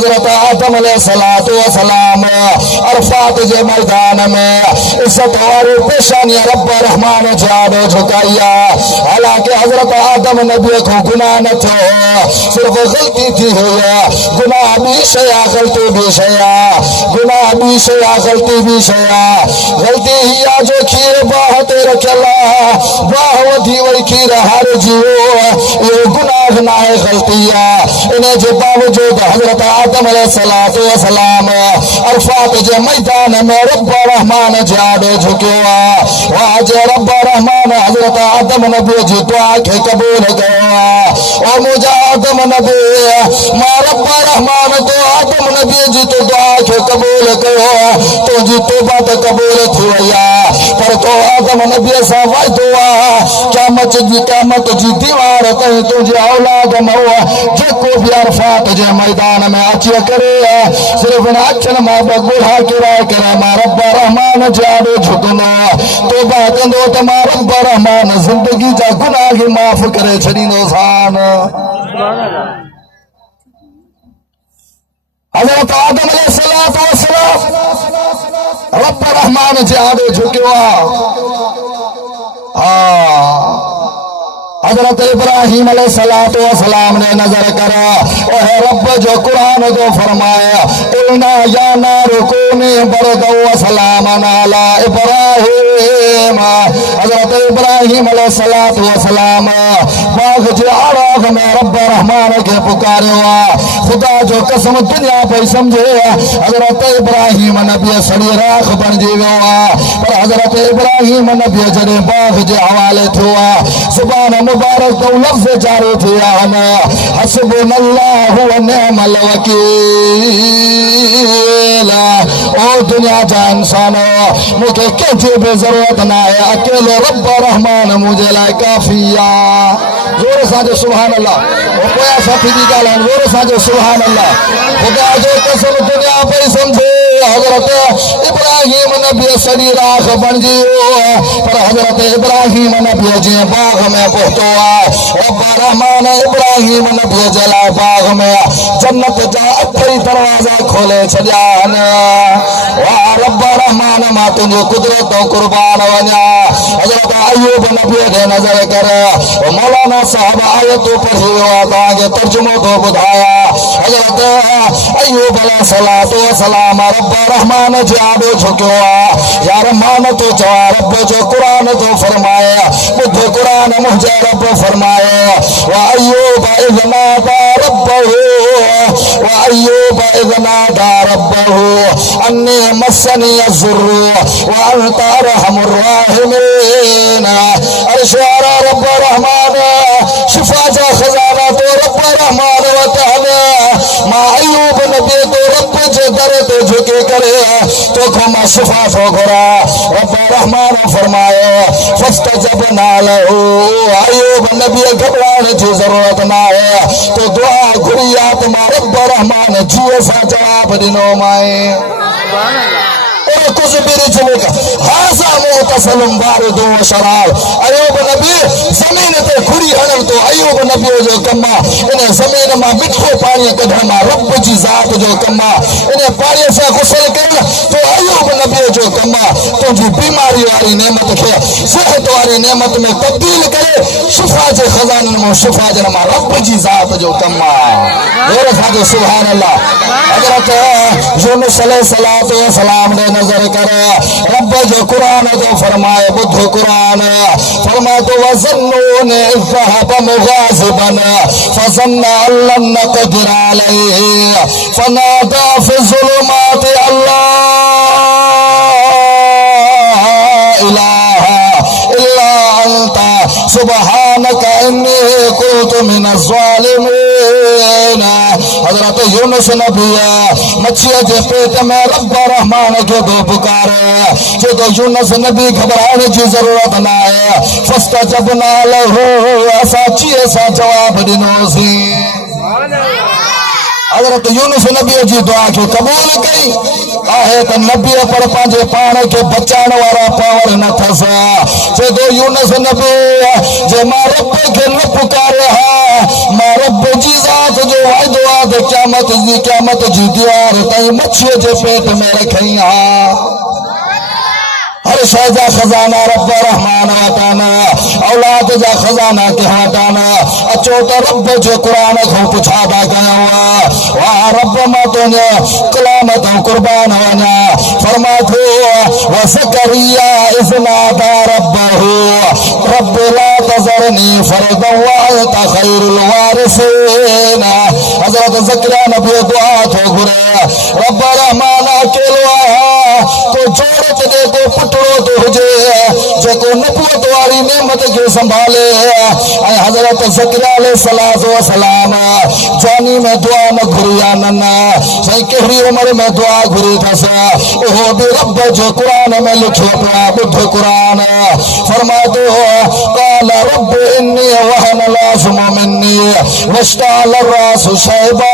हजरत आदम अलैहिस्सलाम अरफात जे मैदान में इज्जत वारी पेशानियां रब रहमान जाड़ो झुकाइया। हालांकि हजरत आदम नबी को गुनाह न थो, सिर्फ गलती थी हुई। गुनाह भी शया गलती भी शया, गुनाह भी शया गलती भी शया। गलती ही जो खीर बाह ते रखला बाह वधी वही खीर हार जियो, ये गुनाह ना है गलतिया। इन्हें जे बावजूद हजरत आदम अलैहिस्सलाम अरफात जे मैदान में रब रहमान जाड़ो झुकियो। वहाँ जे रब रहमान हजरत आदम नबी जी दुआ के कबूल कयो। और मुझे आदम नबी मां रब रहमान तो आदम नबी जी तो दुआ के कबूल कयो। तो जी तौबा तो कबूल थी वया, पर तो आदम नबी सा वादो क़यामत जी दीवार ताईं तुझे औलाद मऊ जेको भी अरफात जे मैदान में अची करे सिर्फ अचन मां बुढ़ा किराए करे मां रब रहमान जाड़ो झुकंदो, तौबा कंदो त मां रब रहमान जिंदगी जा गुनाह माफ़ करे छॾींदो सान। हज़रत आदम अलैहिस्सलाम रब रहमान जाड़ो झुकियो। हजरत इब्राहिम अलैहिस्सलाम ने नजर करा और रब जो कुरान को फरमाया इन्ना या नारु कूनी बरदन व सलामन अला इब्राहिम। हजरत इब्राहिम अलैहिस्सलाम बाग जे आराग में रब रहमान के पुकारियो। खुदा जो कसम दुनिया पे समझे हजरत इब्राहिम नबी सड़ी राख बन जीवो। पर हजरत इब्राहिम नबी जड़े बाग जे हवाले थो सुभान मुबारक तो लफ्ज़ जारी थिया न हस्बुनल्लाहु व निअमल वकील। ओ दुनिया जा इंसान मुझे कंहिंजी भी जरूरत ना है, अकेलो रब रहमान मुझे लाइ काफ़ी आ। जोर सां जो सुभान अल्लाह। ओ पोया साथी जी ॻाल्हाइनि जोर सां जो सुभान अल्लाह। खुदा जो कसम दुनिया पे समझे हजरत इब्राहिम नबी सड़ी राख बन जियो। पर हजरत इब्राहिम नबी जे बाग में पहुंचो रब रहमान इब्राहिम नबी जला बाग में जन्नत जा अठई दरवाजा खोले छॾिया वाह रब रहमान मां तुझो कुदरत कुर्बान वञा। हजरत अयूब नबी जे नजर कर मौलाना साहब आयतों पढ़ी तव्हांखे तर्जुमो तो ॿुधाया। हजरत अयूब अलैहिस्सलाम रब रहमान जे आॾो झुकियो यार मान तो चवा रब जो कुरान तो फरमाए बुध कुरान मुझे रब फरमाए व अयूब इज़ नादा रब्बहु अन्नी मस्सनी अज़्ज़ुर्रु व अंता अर्हमुर राहिमीन। अर्शवारा रब रहमान शिफा जा खजाना तो रब रहमान वतआला मां अयूब नबी तो रब जे दर ते झुकी करे तो खमा शिफा तो घुरा। रब रहमान फरमाए फस्तजबना लहू अयूब नबी घबराने की जरूरत ना है तो दुआ घुरिया तो मां रब रहमान जीअ सां जवाब ॾिनो माए। कुछ भी चलेगा हासा मुतसलम बारिदो व शराब। अयूब नबी जमीन ते खुरी हणन तो अयूब नबी जो कमा इन जमीन में मिठो पानी कढण मां रब जी जात जो कमा इन पानी से गुसल कर तो अयूब नबी जो कमा तुझी बीमारी वाली नेमत के सेहत वाली नेमत में तब्दील करे शिफा के खजानन में शिफा जन मां रब जी जात जो कमा। और साजो सुभान अल्लाह। हजरत यूनुस अलैहिस्सलाम ने नजर करे रब जो कुरान तो फरमाए बुध कुरान फरमाए तो वज़न्नून इज़्ज़हब मुग़ाज़िबन फ़ज़न्ना अल्लन नक़दिर अलैहि फ़नादा फ़ी ज़ुलुमाति अल्ला इलाहा इल्ला अंता सुब्हानका इन्नी कुन्तु मिनज़ ज़ालिमीन। हजरत यूनुस नबी मच्छी के पेट में रब रहमान के दो पुकारे जो तो यूनुस नबी घबराने की जरूरत ना है फस्तजबना लहू ऐसा चीज़ सा जवाब दिनोसी। हजरत यूनुस नबी जी दुआ को कबूल करी आहे त नबी पर पंहिंजे पाण खे बचाइण वारा पावर न अथसि। चए थो यूनुस नबी जे मां रब खे न पुकारे हा मां रब जी ज़ात जो वाइदो आहे त क़यामत जी दीवार ताईं मच्छीअ जे पेट में रखई हा। हर शय जा खजाना रब रहमान वटाना औलाद जा खजाना के वटाना अचो त रब जो कुरान को पुछा दा कया वाह रब मां तुझे कलाम तो कुर्बान वना फरमा थो वसकरिया इज़नादा रब्बहु रब ला तज़रनी फरदा व अंत खैरुल वारिसीन। हजरत ज़करिया नबी दुआ थो घुरे रब रहमान अकेलो तो जोड़त दे तो पुटड़ो तो हुजे जेको नबूवत वारी नेमत के संभाले। हजरत ज़करिया अलैहिस्सलातु वस्सलाम जानी में दुआ न घुरिया नन्ना सही केहड़ी उम्र में दुआ घुरी थस ओहो भी रब जो कुरान में लिखो पिया बुध कुरान फरमा दो काल रब इन्नी वहन लाज़ुम मिन्नी वश्ताल रासु शैबा।